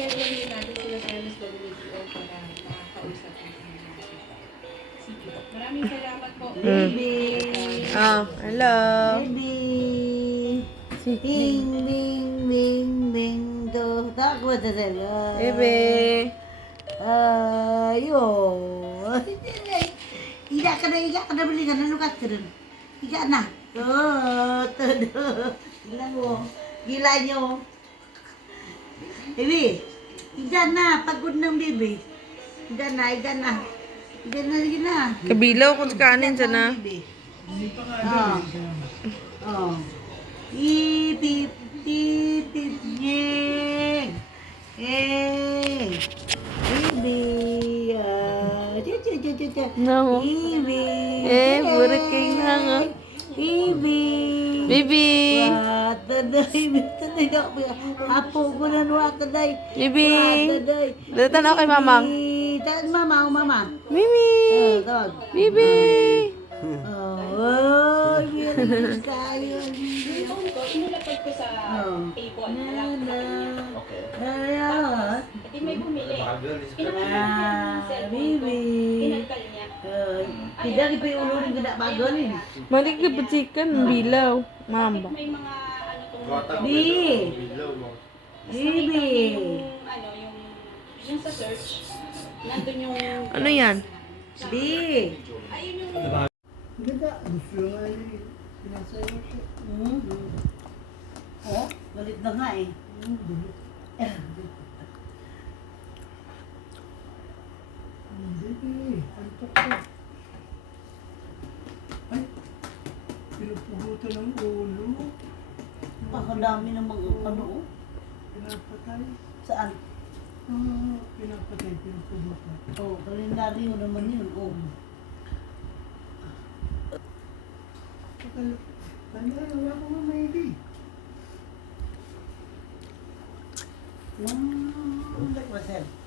schedule natin sila sa MSWDO para makakausap natin. Sige. Maraming salamat po. Baby. Hello. Baby. Ding, ding, ding, ding, do. Takbo sa sala. Bebe. Ayo. Iga ka na beli ka na lukas ka rin. Iga na. Todo. Gila mo. Gila nyo. Baby. Iga na. Pagod ng baby. Iga na. Iga na. Iga na. Iga na. Kabilaw kung sa kanin dyan na. Oh. Ip, ip, ip, ip, nyeng. Baby. No. Baby. Buruk kayo na nga. Baby. Bibi. Wah, taday. Taday na ako. Apo ko na nuwa, taday. Bibi. Taday. Datan ako kay mamang. Taday, mama. Bibi. Tawag. Bibi. Oh, bilis kayo. Inulapag ko sa table. Alam ko sa kanya. Ayun. Hindi may bumili. Baby. Pinagkal niya. Tidak kita ulurin kena bagon ni. Mali ka butikan, bilaw. Mamba. May mga ano tong Bi. Baby. yung sa search, nandun yung Ano yan? Bi. ayun yung Ganda. Gusto nga yun. Pinasayo siya. Oh, galit na nga eh. Baby, antok ka. Ay, pinupugutan ng ulo. Ang dami ng mga ano. Pinapatay. Saan? Pinapatay, pinupugutan. Oh, kalendaryo naman yun. Oh. Tanda, wala ko nga maybe. Like myself.